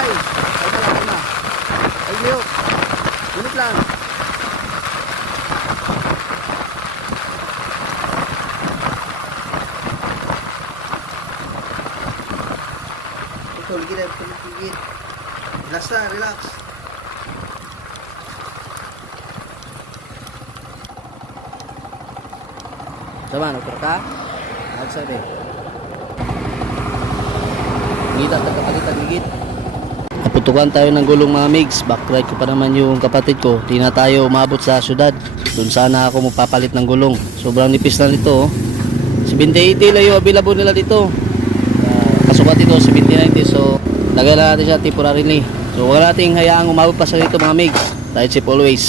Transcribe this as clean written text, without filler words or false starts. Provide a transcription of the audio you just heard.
Ay, ay na. Ay, Leo. Unit lang. Tuligid. Relax na, relax. Sama, dokter ka? Nagsabi. Gita, kapatid, gigit. Naputukan tayo ng gulong mga migs. Backride ko pa naman yung kapatid ko. Di na tayo umabot sa syudad. Doon sana ako magpapalit ng gulong. Sobrang nipis na nito. 7080 lang yung available nila dito. Kasukat ito 7090. So lagay lang natin siya temporarily. So huwag nating hayaang umabot pa sa dito mga migs. Tight ship always.